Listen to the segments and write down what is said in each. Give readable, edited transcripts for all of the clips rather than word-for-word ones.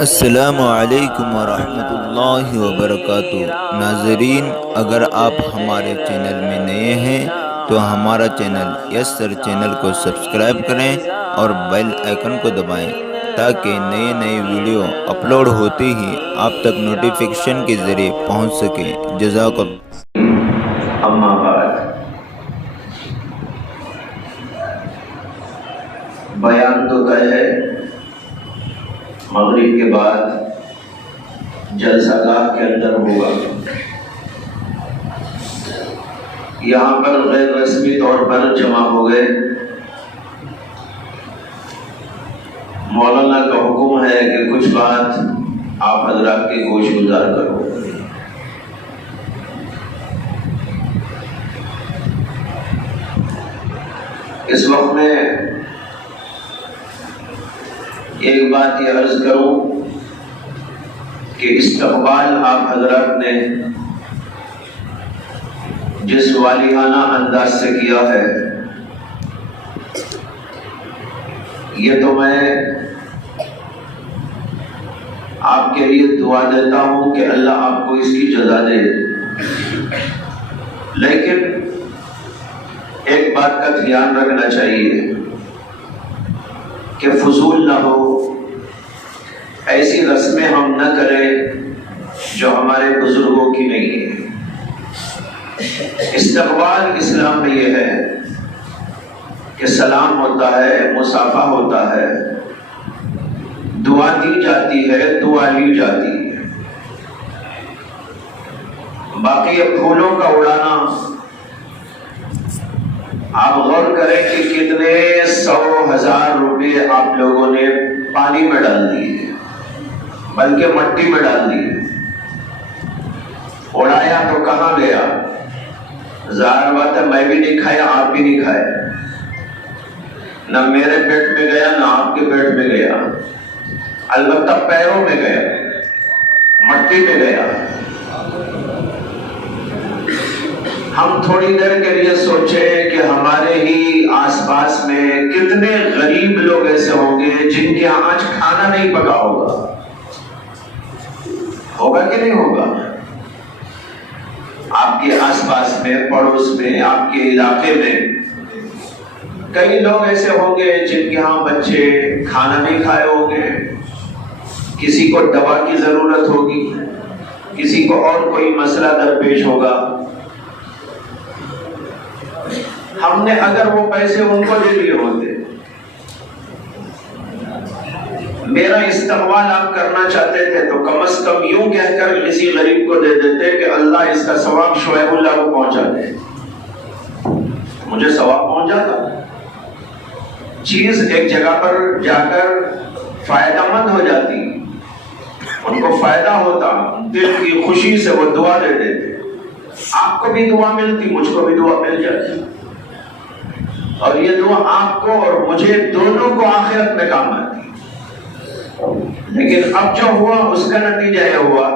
السلام علیکم ورحمۃ اللہ وبرکاتہ۔ ناظرین، اگر آپ ہمارے چینل میں نئے ہیں تو ہمارا چینل یس سر چینل کو سبسکرائب کریں اور بیل آئیکن کو دبائیں تاکہ نئے نئے ویڈیو اپلوڈ ہوتے ہی آپ تک نوٹیفیکیشن کے ذریعے پہنچ سکیں۔ جزاک اللہ۔ اما بعد، بیان تو طے ہے، مغرب کے بعد جلسہ گاہ کے اندر ہوگا۔ یہاں پر غیر رسمی طور پر جمع ہو گئے۔ مولانا کا حکم ہے کہ کچھ بات آپ حضرات کے گوش گزار کرو۔ اس وقت میں ایک بات یہ عرض کروں کہ استقبال آپ حضرات نے جس والیانہ انداز سے کیا ہے، یہ تو میں آپ کے لیے دعا دیتا ہوں کہ اللہ آپ کو اس کی جزا دے، لیکن ایک بات کا دھیان رکھنا چاہیے کہ فضول نہ ہو، ایسی رسمیں ہم نہ کریں جو ہمارے بزرگوں کی نہیں ہے۔ استقبال اسلام میں یہ ہے کہ سلام ہوتا ہے، مصافحہ ہوتا ہے، دعا دی جاتی ہے، دعا لی جاتی ہے۔ باقی یہ پھولوں کا اڑانا، آپ غور کریں کہ کتنے 100,000 روپے آپ لوگوں نے پانی میں ڈال دیے، بلکہ مٹی میں ڈال دیے۔ اڑایا تو کہاں گیا؟ ظاہر بات ہے میں بھی نہیں کھایا، آپ بھی نہیں کھائے، نہ میرے پیٹ میں گیا نہ آپ کے پیٹ میں گیا، البتہ پیروں میں گیا، مٹی میں گیا۔ ہم تھوڑی دیر کے لیے سوچیں کہ ہمارے ہی آس پاس میں کتنے غریب لوگ ایسے ہوں گے جن کے آج کھانا نہیں پکا ہوگا۔ ہوگا کہ نہیں ہوگا؟ آپ کے آس پاس میں، پڑوس میں، آپ کے علاقے میں کئی لوگ ایسے ہوں گے جن کے ہاں بچے کھانا نہیں کھائے ہوں گے، کسی کو دوا کی ضرورت ہوگی، کسی کو اور کوئی مسئلہ درپیش ہوگا۔ ہم نے اگر وہ پیسے ان کو دے دیے ہوتے، میرا استقبال آپ کرنا چاہتے تھے تو کم از کم یوں کہہ کر کسی غریب کو دے دیتے کہ اللہ اس کا ثواب شعیب اللہ کو پہنچا دے، مجھے ثواب پہنچ جاتا۔ چیز ایک جگہ پر جا کر فائدہ مند ہو جاتی، ان کو فائدہ ہوتا، دل کی خوشی سے وہ دعا دے دیتے، آپ کو بھی دعا ملتی، مجھ کو بھی دعا مل جاتی، اور یہ دعا آپ کو اور مجھے دونوں کو آخرت میں کام آتی۔ لیکن اب جو ہوا اس کا نتیجہ یہ ہوا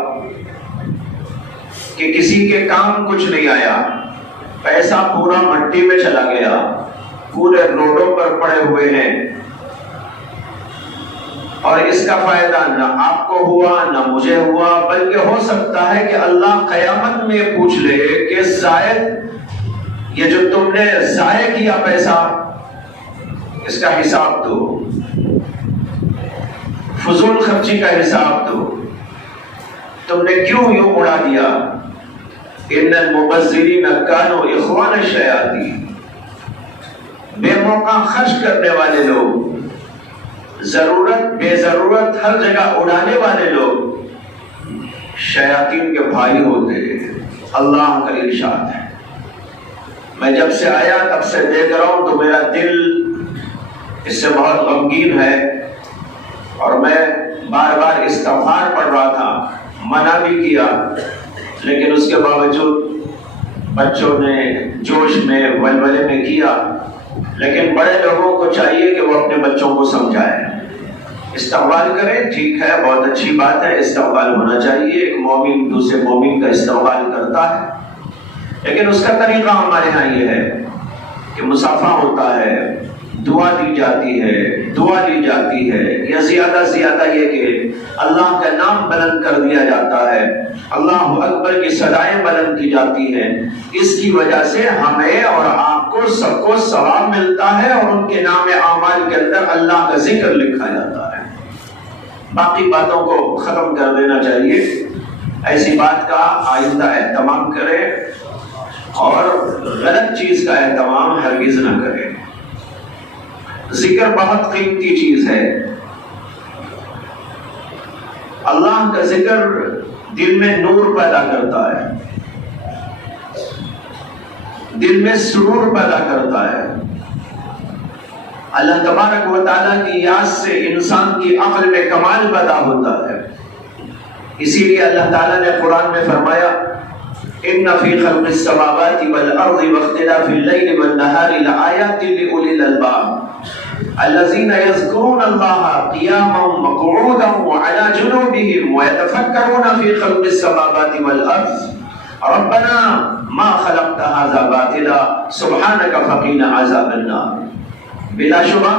کہ کسی کے کام کچھ نہیں آیا، پیسہ پورا مٹی میں چلا گیا، پورے روڈوں پر پڑے ہوئے ہیں، اور اس کا فائدہ نہ آپ کو ہوا نہ مجھے ہوا، بلکہ ہو سکتا ہے کہ اللہ قیامت میں پوچھ لے کہ زائد یہ جو تم نے ضائع کیا پیسہ، اس کا حساب دو، فضول خرچی کا حساب دو، تم نے کیوں یوں اڑا دیا؟ ان المبذرین کانوا اخوان الشیاطین، بے موقع خرچ کرنے والے لوگ، ضرورت بے ضرورت ہر جگہ اڑانے والے لوگ شیاطین کے بھائی ہوتے ہیں۔ اللہ کا ارشاد ہے۔ میں جب سے آیا تب سے دیکھ رہا ہوں تو میرا دل اس سے بہت غمگین ہے، اور میں بار بار استغفار پڑھ رہا تھا، منع بھی کیا، لیکن اس کے باوجود بچوں نے جوش میں ولولے میں کیا۔ لیکن بڑے لوگوں کو چاہیے کہ وہ اپنے بچوں کو سمجھائیں، استقبال کریں، ٹھیک ہے، بہت اچھی بات ہے، استقبال ہونا چاہیے، ایک مومن دوسرے مومن کا استقبال کرتا ہے، لیکن اس کا طریقہ ہمارے ہاں یہ ہے کہ مصافحہ ہوتا ہے، دعا دی جاتی ہے، دعا لی جاتی ہے یا زیادہ سے زیادہ یہ کہ اللہ کا نام بلند کر دیا جاتا ہے، اللہ اکبر کی صدائیں بلند کی جاتی ہیں، اس کی وجہ سے ہمیں اور آپ کو سب کو ثواب ملتا ہے اور ان کے نام اعمال کے اندر اللہ کا ذکر لکھا جاتا ہے۔ باقی باتوں کو ختم کر دینا چاہیے، ایسی بات کا آئندہ اہتمام کریں اور غلط چیز کا اہتمام ہرگز نہ کریں۔ ذکر بہت قیمتی چیز ہے، اللہ کا ذکر دل میں نور پیدا کرتا ہے، دل میں سرور پیدا کرتا ہے۔ اللہ تبارک و تعالیٰ کی یاد سے انسان کی عقل میں کمال پیدا ہوتا ہے۔ اسی لیے اللہ تعالیٰ نے قرآن میں فرمایا ان فی خلق السماوات والارض واختلاف اللیل والنہار لآیات لأولی الالباب الذین یذکرون اللہ قیاما وقعودا وعلی جنوبہم ویتفکرون فی خلق السماوات والارض ربنا ما خلقت هذا باطلا سبحانک فقنا عذاب النار۔ بلا شبہ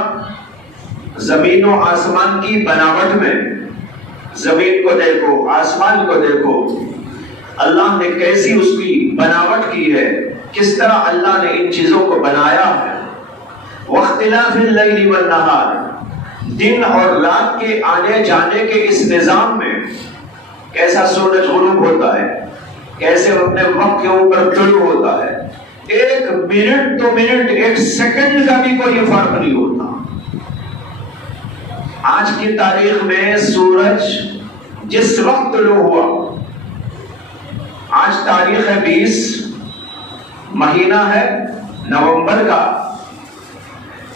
زمین و آسمان کی بناوٹ میں، زمین کو دیکھو، آسمان کو دیکھو، اللہ نے کیسی اس کی بناوٹ کی ہے، کس طرح اللہ نے ان چیزوں کو بنایا ہے۔ واختلاف اللیل والنہار، دن اور رات کے آنے جانے کے اس نظام میں کیسا سورج غروب ہوتا ہے، کیسے اپنے وقت کے اوپر طلوع ہوتا ہے، ایک منٹ دو منٹ ایک سیکنڈ کا بھی کوئی فرق نہیں ہوتا۔ آج کی تاریخ میں سورج جس وقت طلوع ہوا، آج تاریخ ہے 20، مہینہ ہے نومبر کا،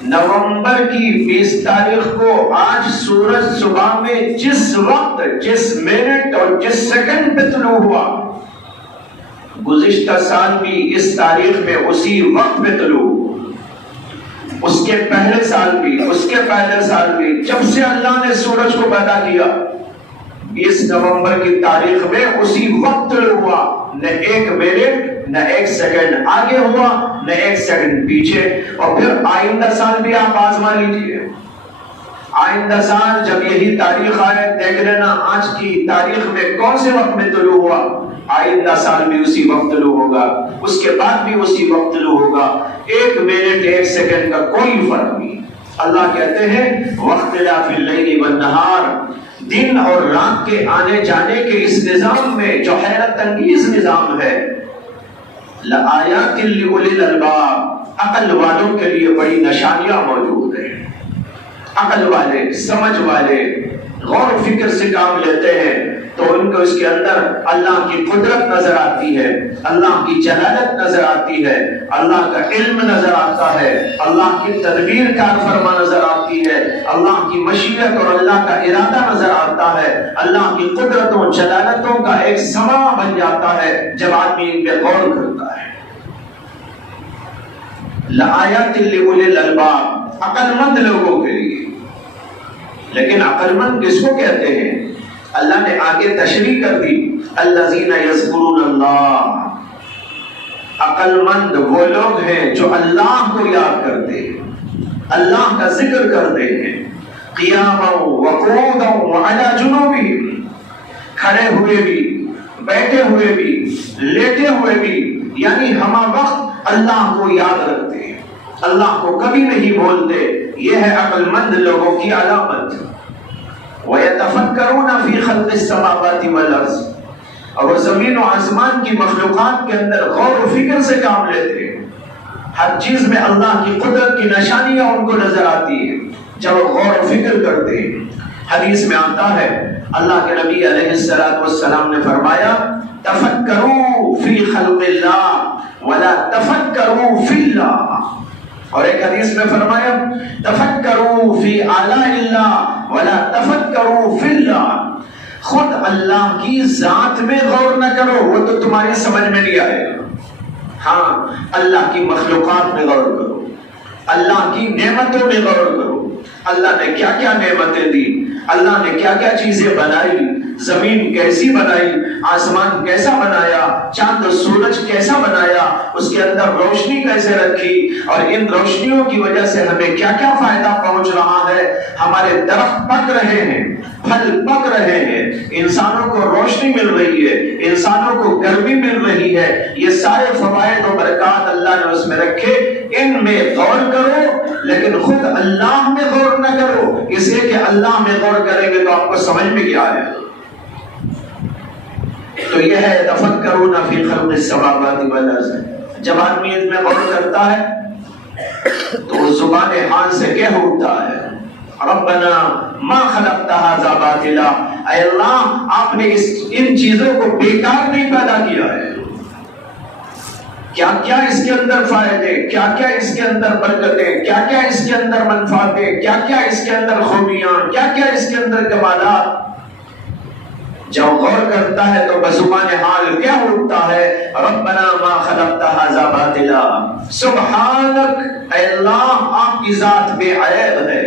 نومبر کی 20 تاریخ کو آج سورج صبح میں جس وقت، جس منٹ اور جس سیکنڈ پہ طلوع ہوا، گزشتہ سال بھی اس تاریخ میں اسی وقت میں طلوع ہوا، اس کے پہلے سال بھی، اس کے پہلے سال بھی، جب سے اللہ نے سورج کو پیدا کیا 20 نومبر کی تاریخ میں اسی وقت طلوع ہوا، نہ ایک منٹ نہ ایک سیکنڈ آگے ہوا نہ ایک سیکنڈ پیچھے۔ اور پھر آئندہ سال بھی آپ آزما لیجیے، آئندہ سال جب یہی تاریخ آئے دیکھ لینا آج کی تاریخ میں کون سے وقت میں طلوع ہوا، آئندہ سال بھی اسی وقت طلوع ہوگا، اس کے بعد بھی اسی وقت طلوع ہوگا، ایک منٹ ایک سیکنڈ کا کوئی فرق نہیں۔ اللہ کہتے ہیں واختلاف اللیل والنہار، دن اور رات کے آنے جانے کے اس نظام میں جو حیرت انگیز نظام ہے، لآیات لأولی الالباب، عقل والوں کے لیے بڑی نشانیاں موجود ہیں۔ عقل والے، سمجھ والے غور و فکر سے کام لیتے ہیں تو ان کو اس کے اندر اللہ کی قدرت نظر آتی ہے، اللہ کی جلالت نظر آتی ہے، اللہ کا علم نظر آتا ہے، اللہ کی تدبیر کار فرما نظر آتی ہے، اللہ کی مشیت اور اللہ کا ارادہ نظر آتا ہے، اللہ کی قدرتوں جلالتوں کا ایک سما بن جاتا ہے جب آدمی ان پہ غور کرتا ہے۔ لآیات لأولی الالباب، عقل مند لوگوں کے لیے۔ لیکن عقل مند کس کو کہتے ہیں؟ اللہ نے آگے تشریح کر دی، الذین یذکرون اللہ، عقل مند وہ لوگ ہیں جو اللہ کو یاد کرتے ہیں، اللہ کا ذکر کرتے ہیں، قیاما وقعودا وعلی جنوبہم، کھڑے ہوئے بھی، بیٹھے ہوئے بھی، لیٹے ہوئے بھی، یعنی ہمہ وقت اللہ کو یاد رکھتے ہیں، اللہ کو کبھی نہیں بھولتے۔ یہ ہے عقل مند لوگوں کی علامت۔ وَيَتَفَكَّرُونَ فِي خَلْقِ السَّمَاوَاتِ وَالْأَرْضِ، اور وہ زمین و آسمان کی مخلوقات کے اندر غور و فکر سے کام لیتے ہیں، ہر چیز میں اللہ کی قدرت کی نشانیاں ان کو نظر آتی ہیں جب وہ غور و فکر کرتے ہیں۔ حدیث میں آتا ہے اللہ کے نبی علیہ السلام نے فرمایا تفکروا فی خلق اللہ ولا تفکروا فی اللہ، اور ایک حدیث میں فرمایا تفکروا فی آلاء اللہ ولا تفکروا فی اللہ، خود اللہ کی ذات میں غور نہ کرو، وہ تو تمہاری سمجھ میں نہیں آئے گا، ہاں اللہ کی مخلوقات میں غور کرو، اللہ کی نعمتوں میں غور کرو، اللہ نے کیا کیا نعمتیں دی، اللہ نے کیا کیا چیزیں بنائی، زمین کیسی بنائی، آسمان کیسا بنایا، چاند و سورج کیسا بنایا، اس کے اندر روشنی کیسے رکھی، اور ان روشنیوں کی وجہ سے ہمیں کیا کیا فائدہ پہنچ رہا ہے۔ ہمارے درخت پک رہے ہیں، پھل پک رہے ہیں، انسانوں کو روشنی مل رہی ہے، انسانوں کو گرمی مل رہی ہے، یہ سارے فوائد و برکات اللہ نے اس میں رکھے۔ ان میں غور کرو، لیکن خود اللہ میں غور نہ کرو، اس لیے کہ اللہ میں غور کریں گے تو آپ کو سمجھ میں کیا آئے گا۔ تو یہ ہے تفکرون فی خلق السماوات والارض۔ جب آدمی اس میں غور کرتا ہے تو وہ زبان حال سے کہہ اٹھتا ہے ربنا ما خلقت ھذا باطلا، اے اللہ آپ نے ان چیزوں کو بیکار نہیں پیدا کیا ہے، کیا کیا اس کے اندر فائدے، کیا کیا اس کے اندر برکتیں، کیا کیا اس کے اندر منفعتیں، کیا کیا اس کے اندر خوبیاں، کیا کیا اس کے اندر کمالات۔ جب غور کرتا ہے تو بزبان حال کیا اٹھتا ہے ربنا ما خلقت ھذا باطلا، سبحانک، اے اللہ آپ کی ذات بے عیب ہے،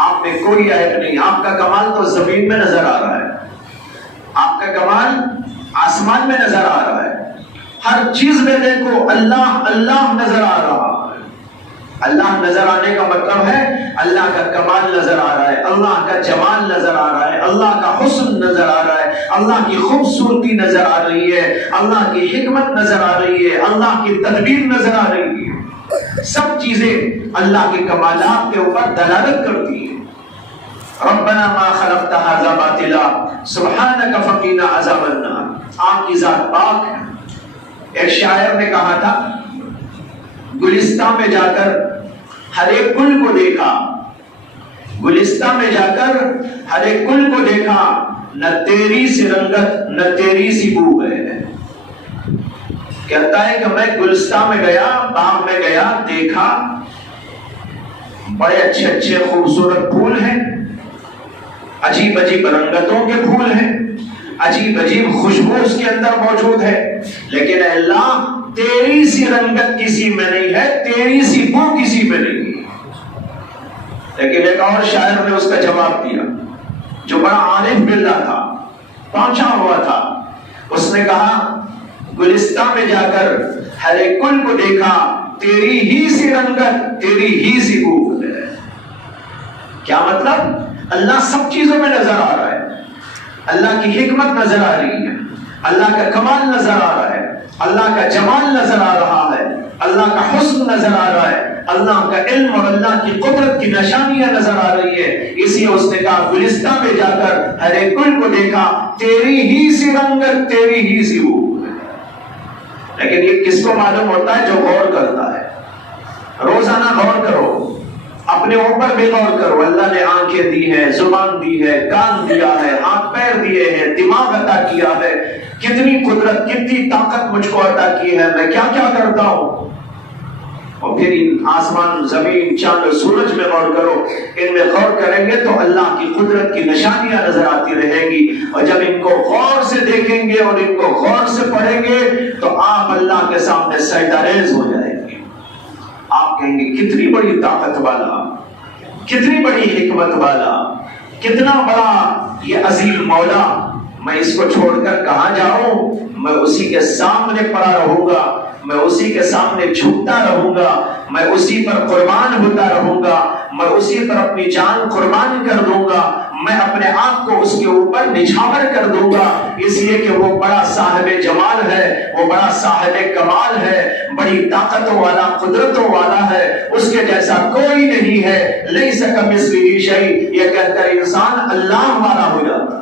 آپ میں کوئی عیب نہیں، آپ کا کمال تو زمین میں نظر آ رہا ہے، آپ کا کمال آسمان میں نظر آ رہا ہے، ہر چیز میں دیکھو اللہ اللہ نظر آ رہا ہے۔ اللہ نظر آنے کا مطلب ہے اللہ کا کمال نظر آ رہا ہے، اللہ کا جمال نظر آ رہا ہے، اللہ کا حسن نظر آ رہا ہے، اللہ کی خوبصورتی نظر آ رہی ہے، اللہ کی حکمت نظر آ رہی ہے، اللہ کی تدبیر نظر آ رہی ہے۔ سب چیزیں اللہ کے کمالات کے اوپر دلالت کرتی ہیں۔ ربنا ما خلقت ھذا باطلا سبحانک فقنا عذاب النار، آپ کی ذات پاک ہے۔ ایک شاعر نے کہا تھا گلستان میں جا کر ہر ایک گل کو دیکھا، گلستان میں جا کر ہر ایک گل کو دیکھا، نہ تیری سی رنگت نہ تیری سی بو ہے۔ کہتا ہے کہ میں گلستان میں گیا، باغ میں گیا، دیکھا بڑے اچھے اچھے خوبصورت پھول ہیں، عجیب عجیب رنگتوں کے پھول ہیں، عجیب عجیب خوشبو اس کے اندر موجود ہے، لیکن اے اللہ تیری سی رنگت کسی میں نہیں ہے، تیری سی بو کسی میں نہیں ہے۔ لیکن ایک اور شاعر نے اس کا جواب دیا جو بڑا عارف بلّہ تھا، پہنچا ہوا تھا، اس نے کہا گلستان میں جا کر ہر ایک گل کو دیکھا، تیری ہی سی رنگت تیری ہی سی بو ہے۔ کیا مطلب؟ اللہ سب چیزوں میں نظر آ رہا ہے، اللہ کی حکمت نظر آ رہی ہے، اللہ کا کمال نظر آ رہا ہے، اللہ کا جمال نظر آ رہا ہے، اللہ کا حسن نظر آ رہا ہے، اللہ کا علم اور اللہ کی قدرت کی نشانیاں نظر آ رہی ہے۔ اس لیے اس نے کہا گلستان میں جا کر ہر ایک گل کو دیکھا، تیری ہی سی رنگت تیری ہی سی بو۔ لیکن یہ کس کو معلوم ہوتا ہے؟ جو غور کرتا ہے۔ روزانہ غور کرو، اپنے اوپر بھی غور کرو۔ اللہ نے آنکھیں دی ہیں، زبان دی ہے، کان دیا ہے، ہاتھ پیر دیے ہیں، دماغ عطا کیا ہے، کتنی قدرت کتنی طاقت مجھ کو عطا کی ہے، میں کیا کیا کرتا ہوں۔ اور پھر ان آسمان زمین چاند اور سورج میں غور کرو، ان میں غور کریں گے تو اللہ کی قدرت کی نشانیاں نظر آتی رہیں گی، اور جب ان کو غور سے دیکھیں گے اور ان کو غور سے پڑھیں گے تو آپ اللہ کے سامنے سجدہ ریز ہو جائیں گے۔ آپ کہیں گے کتنی بڑی طاقت والا، کتنی بڑی حکمت والا، کتنا بڑا یہ عظیم مولا، میں اس کو چھوڑ کر کہاں جاؤں؟ میں اسی کے سامنے پڑا رہوں گا، میں اسی کے سامنے جھکتا رہوں گا، میں اسی پر قربان ہوتا رہوں گا، میں اسی پر اپنی جان قربان کر دوں گا، میں اپنے آپ کو اس کے اوپر نچھاور کر دوں گا، اس لیے کہ وہ بڑا صاحب جمال ہے، وہ بڑا صاحب کمال ہے، بڑی طاقتوں والا، قدرتوں والا ہے، اس کے جیسا کوئی نہیں ہے۔ لیس کمثلہ شیء، یہ کہہ کر انسان اللہ والا ہو جاتا ہے۔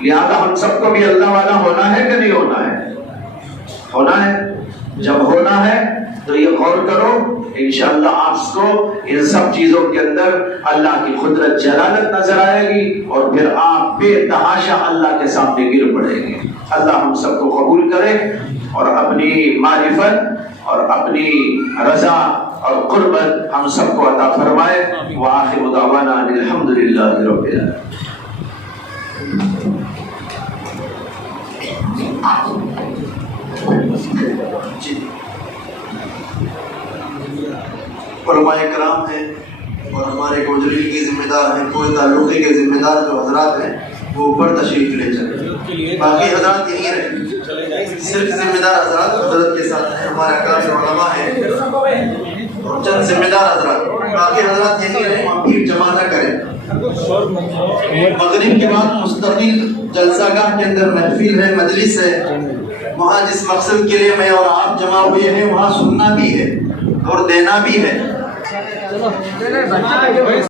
لہذا ہم سب کو بھی اللہ والا ہونا ہے کہ نہیں ہونا ہے؟ ہونا ہے۔ جب ہونا ہے تو یہ غور کرو، انشاءاللہ آپ کو ان سب چیزوں کے اندر اللہ کی قدرت جلالت نظر آئے گی، اور پھر آپ بے تحاشا اللہ کے سامنے گر پڑیں گے۔ اللہ ہم سب کو قبول کرے اور اپنی معرفت اور اپنی رضا اور قربت ہم سب کو عطا فرمائے۔ وآخر دعوانا الحمدللہ رب العالمین۔ علماء کرام ہیں اور ہمارے گوجری کے ذمہ دار ہیں، کوئی تعلقی کے ذمہ دار جو حضرات ہیں وہ اوپر تشریف لے چلے، باقی حضرات یہیں رہیں، صرف ذمہ دار حضرات حضرت کے ساتھ ہیں، ہمارے اکابر علماء ہیں اور چند ذمہ دار حضرات، باقی حضرات یہیں رہیں، وہاں بھیڑ جمع نہ کریں۔ مغرب کے بعد مستقل جلسہ گاہ کے اندر محفل ہے، مجلس ہے، وہاں جس مقصد کے لیے میں اور آپ جمع ہوئے ہیں وہاں سننا بھی ہے اور دینا بھی ہے۔